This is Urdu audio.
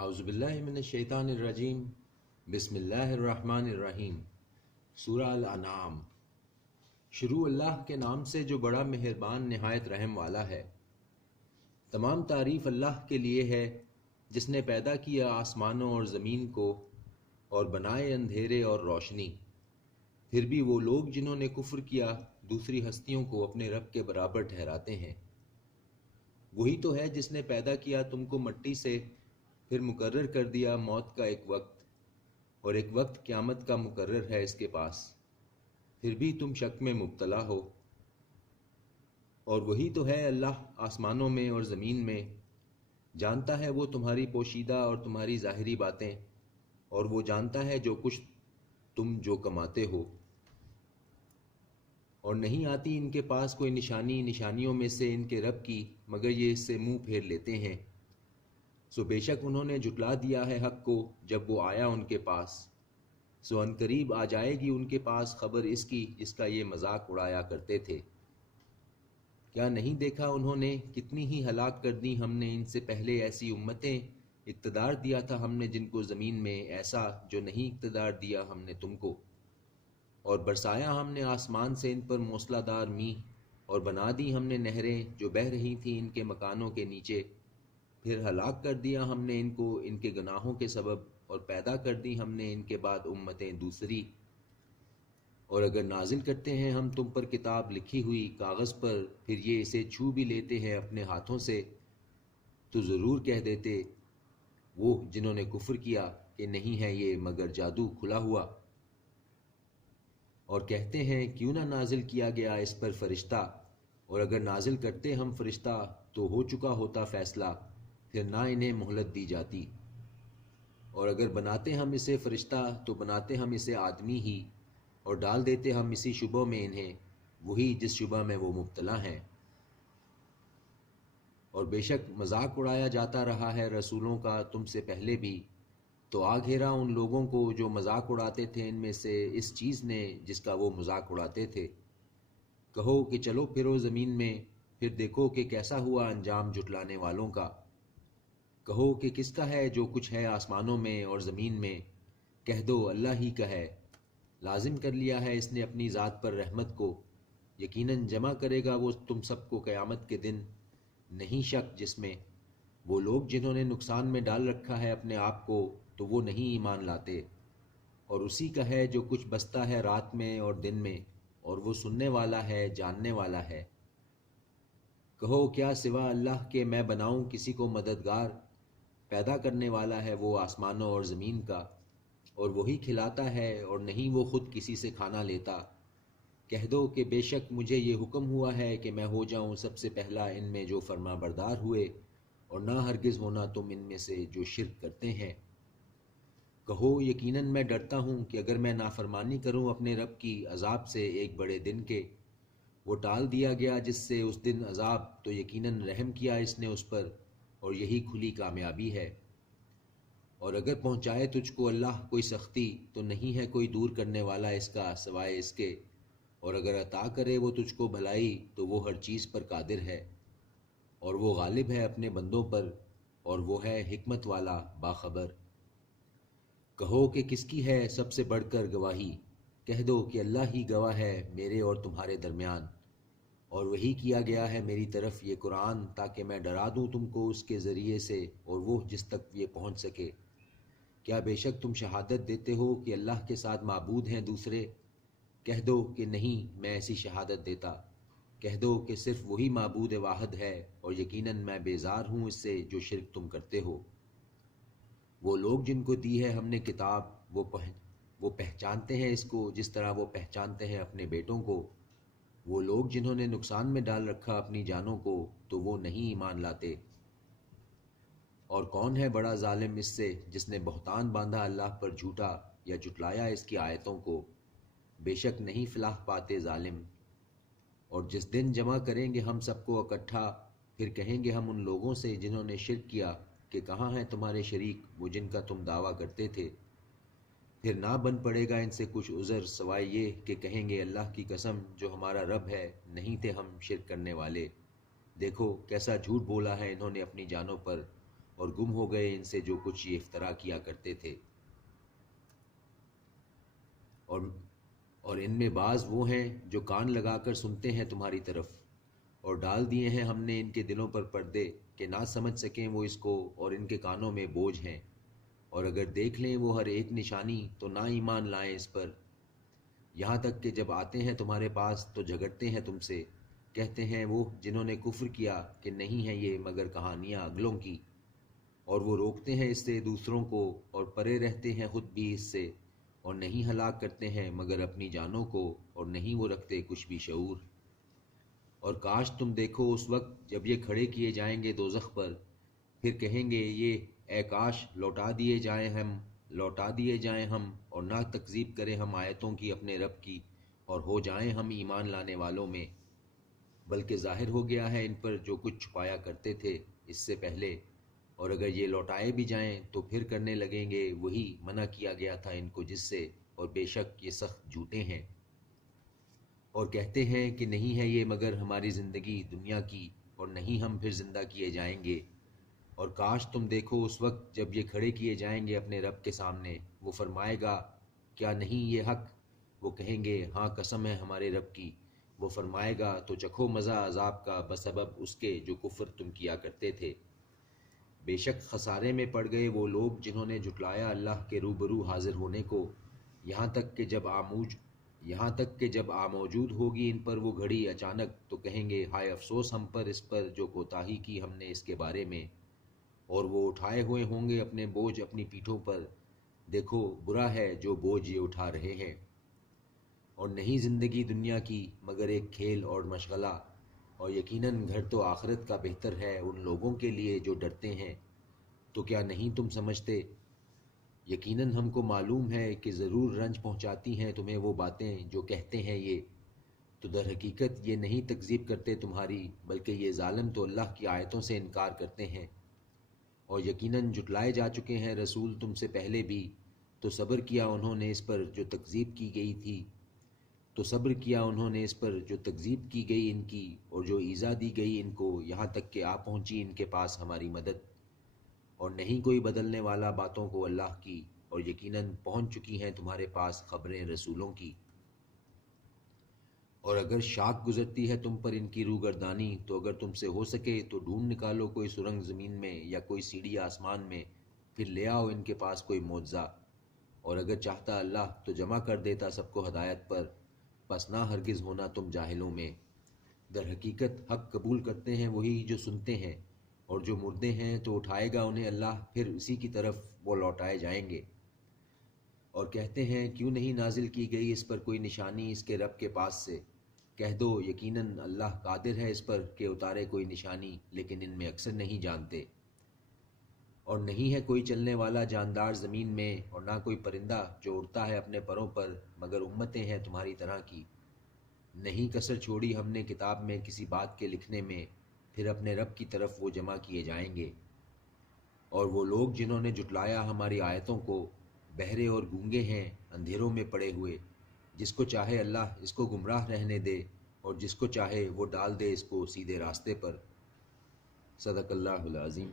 اعوذ باللہ من الشیطان الرجیم بسم اللہ الرحمن الرحیم سورہ الانعام۔ شروع اللہ کے نام سے جو بڑا مہربان نہایت رحم والا ہے۔ تمام تعریف اللہ کے لیے ہے جس نے پیدا کیا آسمانوں اور زمین کو اور بنائے اندھیرے اور روشنی۔ پھر بھی وہ لوگ جنہوں نے کفر کیا دوسری ہستیوں کو اپنے رب کے برابر ٹھہراتے ہیں۔ وہی تو ہے جس نے پیدا کیا تم کو مٹی سے، پھر مقرر کر دیا موت کا ایک وقت، اور ایک وقت قیامت کا مقرر ہے اس کے پاس، پھر بھی تم شک میں مبتلا ہو۔ اور وہی تو ہے اللہ آسمانوں میں اور زمین میں، جانتا ہے وہ تمہاری پوشیدہ اور تمہاری ظاہری باتیں، اور وہ جانتا ہے جو کچھ تم جو کماتے ہو۔ اور نہیں آتی ان کے پاس کوئی نشانی نشانیوں میں سے ان کے رب کی، مگر یہ اس سے منہ پھیر لیتے ہیں۔ سو بے شک انہوں نے جھٹلا دیا ہے حق کو جب وہ آیا ان کے پاس، سو عنقریب آ جائے گی ان کے پاس خبر اس کی جس کا یہ مذاق اڑایا کرتے تھے۔ کیا نہیں دیکھا انہوں نے کتنی ہی ہلاک کر دی ہم نے ان سے پہلے ایسی امتیں، اقتدار دیا تھا ہم نے جن کو زمین میں ایسا جو نہیں اقتدار دیا ہم نے تم کو، اور برسایا ہم نے آسمان سے ان پر موسلا دار میںہ، اور بنا دی ہم نے نہریں جو بہہ رہی تھیں ان کے مکانوں کے نیچے۔ پھر ہلاک کر دیا ہم نے ان کو ان کے گناہوں کے سبب، اور پیدا کر دی ہم نے ان کے بعد امتیں دوسری۔ اور اگر نازل کرتے ہیں ہم تم پر کتاب لکھی ہوئی کاغذ پر، پھر یہ اسے چھو بھی لیتے ہیں اپنے ہاتھوں سے، تو ضرور کہہ دیتے وہ جنہوں نے کفر کیا کہ نہیں ہے یہ مگر جادو کھلا ہوا۔ اور کہتے ہیں کیوں نہ نازل کیا گیا اس پر فرشتہ، اور اگر نازل کرتے ہم فرشتہ تو ہو چکا ہوتا فیصلہ، پھر نہ انہیں مہلت دی جاتی۔ اور اگر بناتے ہم اسے فرشتہ تو بناتے ہم اسے آدمی ہی، اور ڈال دیتے ہم اسی شبہ میں انہیں، وہی جس شبہ میں وہ مبتلا ہیں۔ اور بے شک مذاق اڑایا جاتا رہا ہے رسولوں کا تم سے پہلے بھی، تو آ گھیرا ان لوگوں کو جو مذاق اڑاتے تھے ان میں سے اس چیز نے جس کا وہ مذاق اڑاتے تھے۔ کہو کہ چلو پھرو زمین میں، پھر دیکھو کہ کیسا ہوا انجام جھٹلانے والوں کا۔ کہو کہ کس کا ہے جو کچھ ہے آسمانوں میں اور زمین میں، کہہ دو اللہ ہی کا ہے۔ لازم کر لیا ہے اس نے اپنی ذات پر رحمت کو، یقیناً جمع کرے گا وہ تم سب کو قیامت کے دن، نہیں شک جس میں۔ وہ لوگ جنہوں نے نقصان میں ڈال رکھا ہے اپنے آپ کو تو وہ نہیں ایمان لاتے۔ اور اسی کا ہے جو کچھ بستا ہے رات میں اور دن میں، اور وہ سننے والا ہے جاننے والا ہے۔ کہو کیا سوا اللہ کے میں بناؤں کسی کو مددگار؟ پیدا کرنے والا ہے وہ آسمانوں اور زمین کا، اور وہی کھلاتا ہے اور نہیں وہ خود کسی سے کھانا لیتا۔ کہہ دو کہ بے شک مجھے یہ حکم ہوا ہے کہ میں ہو جاؤں سب سے پہلا ان میں جو فرما بردار ہوئے، اور نہ ہرگز ہونا تم ان میں سے جو شرک کرتے ہیں۔ کہو یقیناً میں ڈرتا ہوں کہ اگر میں نافرمانی کروں اپنے رب کی عذاب سے ایک بڑے دن کے، وہ ٹال دیا گیا جس سے اس دن عذاب، تو یقیناً رحم کیا اس نے اس پر، اور یہی کھلی کامیابی ہے۔ اور اگر پہنچائے تجھ کو اللہ کوئی سختی تو نہیں ہے کوئی دور کرنے والا اس کا سوائے اس کے، اور اگر عطا کرے وہ تجھ کو بھلائی تو وہ ہر چیز پر قادر ہے، اور وہ غالب ہے اپنے بندوں پر، اور وہ ہے حکمت والا باخبر۔ کہو کہ کس کی ہے سب سے بڑھ کر گواہی؟ کہہ دو کہ اللہ ہی گواہ ہے میرے اور تمہارے درمیان، اور وہی کیا گیا ہے میری طرف یہ قرآن تاکہ میں ڈرا دوں تم کو اس کے ذریعے سے، اور وہ جس تک یہ پہنچ سکے۔ کیا بے شک تم شہادت دیتے ہو کہ اللہ کے ساتھ معبود ہیں دوسرے؟ کہہ دو کہ نہیں میں ایسی شہادت دیتا۔ کہہ دو کہ صرف وہی معبود واحد ہے، اور یقیناً میں بیزار ہوں اس سے جو شرک تم کرتے ہو۔ وہ لوگ جن کو دی ہے ہم نے کتاب، وہ پہچانتے ہیں اس کو جس طرح وہ پہچانتے ہیں اپنے بیٹوں کو۔ وہ لوگ جنہوں نے نقصان میں ڈال رکھا اپنی جانوں کو تو وہ نہیں ایمان لاتے۔ اور کون ہے بڑا ظالم اس سے جس نے بہتان باندھا اللہ پر جھوٹا یا جھٹلایا اس کی آیتوں کو؟ بے شک نہیں فلاح پاتے ظالم۔ اور جس دن جمع کریں گے ہم سب کو اکٹھا، پھر کہیں گے ہم ان لوگوں سے جنہوں نے شرک کیا کہ کہاں ہیں تمہارے شریک وہ جن کا تم دعویٰ کرتے تھے؟ پھر نہ بن پڑے گا ان سے کچھ عذر سوائے یہ کہ کہیں گے اللہ کی قسم جو ہمارا رب ہے نہیں تھے ہم شرک کرنے والے۔ دیکھو کیسا جھوٹ بولا ہے انہوں نے اپنی جانوں پر، اور گم ہو گئے ان سے جو کچھ یہ افترا کیا کرتے تھے۔ اور ان میں بعض وہ ہیں جو کان لگا کر سنتے ہیں تمہاری طرف، اور ڈال دیے ہیں ہم نے ان کے دلوں پر پردے کہ نہ سمجھ سکیں وہ اس کو، اور ان کے کانوں میں بوجھ ہیں، اور اگر دیکھ لیں وہ ہر ایک نشانی تو نہ ایمان لائیں اس پر، یہاں تک کہ جب آتے ہیں تمہارے پاس تو جھگڑتے ہیں تم سے، کہتے ہیں وہ جنہوں نے کفر کیا کہ نہیں ہے یہ مگر کہانیاں اگلوں کی، اور وہ روکتے ہیں اس سے دوسروں کو اور پرے رہتے ہیں خود بھی اس سے، اور نہیں ہلاک کرتے ہیں مگر اپنی جانوں کو، اور نہیں وہ رکھتے کچھ بھی شعور۔ اور کاش تم دیکھو اس وقت جب یہ کھڑے کیے جائیں گے دوزخ پر، پھر کہیں گے یہ اے کاش لوٹا دیے جائیں ہم اور نہ تکذیب کریں ہم آیتوں کی اپنے رب کی، اور ہو جائیں ہم ایمان لانے والوں میں، بلکہ ظاہر ہو گیا ہے ان پر جو کچھ چھپایا کرتے تھے اس سے پہلے، اور اگر یہ لوٹائے بھی جائیں تو پھر کرنے لگیں گے وہی منع کیا گیا تھا ان کو جس سے، اور بے شک یہ سخت جھوٹے ہیں۔ اور کہتے ہیں کہ نہیں ہے یہ مگر ہماری زندگی دنیا کی، اور نہیں ہم پھر زندہ کیے جائیں گے، اور کاش تم دیکھو اس وقت جب یہ کھڑے کیے جائیں گے اپنے رب کے سامنے، وہ فرمائے گا کیا نہیں یہ حق؟ وہ کہیں گے ہاں قسم ہے ہمارے رب کی، وہ فرمائے گا تو چکھو مزہ عذاب کا بسبب اس کے جو کفر تم کیا کرتے تھے۔ بے شک خسارے میں پڑ گئے وہ لوگ جنہوں نے جھٹلایا اللہ کے روبرو حاضر ہونے کو، یہاں تک کہ جب موجود ہوگی ان پر وہ گھڑی اچانک تو کہیں گے ہائے افسوس ہم پر اس پر جو کوتاہی کی ہم نے اس کے بارے میں، اور وہ اٹھائے ہوئے ہوں گے اپنے بوجھ اپنی پیٹھوں پر، دیکھو برا ہے جو بوجھ یہ اٹھا رہے ہیں۔ اور نہیں زندگی دنیا کی مگر ایک کھیل اور مشغلہ، اور یقیناً گھر تو آخرت کا بہتر ہے ان لوگوں کے لیے جو ڈرتے ہیں، تو کیا نہیں تم سمجھتے؟ یقیناً ہم کو معلوم ہے کہ ضرور رنج پہنچاتی ہیں تمہیں وہ باتیں جو کہتے ہیں یہ، تو در حقیقت یہ نہیں تکذیب کرتے تمہاری، بلکہ یہ ظالم تو اللہ کی آیتوں سے انکار کرتے ہیں۔ اور یقیناً جھٹلائے جا چکے ہیں رسول تم سے پہلے بھی، تو صبر کیا انہوں نے اس پر جو تکذیب کی گئی ان کی، اور جو ایذا دی گئی ان کو، یہاں تک کہ آ پہنچی ان کے پاس ہماری مدد، اور نہیں کوئی بدلنے والا باتوں کو اللہ کی، اور یقیناً پہنچ چکی ہیں تمہارے پاس خبریں رسولوں کی۔ اور اگر شاک گزرتی ہے تم پر ان کی روگردانی تو اگر تم سے ہو سکے تو ڈھونڈ نکالو کوئی سرنگ زمین میں یا کوئی سیڑھی آسمان میں، پھر لے آؤ ان کے پاس کوئی معجزہ، اور اگر چاہتا اللہ تو جمع کر دیتا سب کو ہدایت پر، بس نہ ہرگز ہونا تم جاہلوں میں۔ در حقیقت حق قبول کرتے ہیں وہی جو سنتے ہیں، اور جو مردے ہیں تو اٹھائے گا انہیں اللہ، پھر اسی کی طرف وہ لوٹائے جائیں گے۔ اور کہتے ہیں کیوں نہیں نازل کی گئی اس پر کوئی نشانی اس کے رب کے پاس سے؟ کہہ دو یقیناً اللہ قادر ہے اس پر کہ اتارے کوئی نشانی، لیکن ان میں اکثر نہیں جانتے۔ اور نہیں ہے کوئی چلنے والا جاندار زمین میں، اور نہ کوئی پرندہ جو اڑتا ہے اپنے پروں پر، مگر امتیں ہیں تمہاری طرح کی۔ نہیں کسر چھوڑی ہم نے کتاب میں کسی بات کے لکھنے میں، پھر اپنے رب کی طرف وہ جمع کیے جائیں گے۔ اور وہ لوگ جنہوں نے جھٹلایا ہماری آیتوں کو، بہرے اور گونگے ہیں اندھیروں میں پڑے ہوئے، جس کو چاہے اللہ اس کو گمراہ رہنے دے، اور جس کو چاہے وہ ڈال دے اس کو سیدھے راستے پر۔ صدق اللہ العظیم۔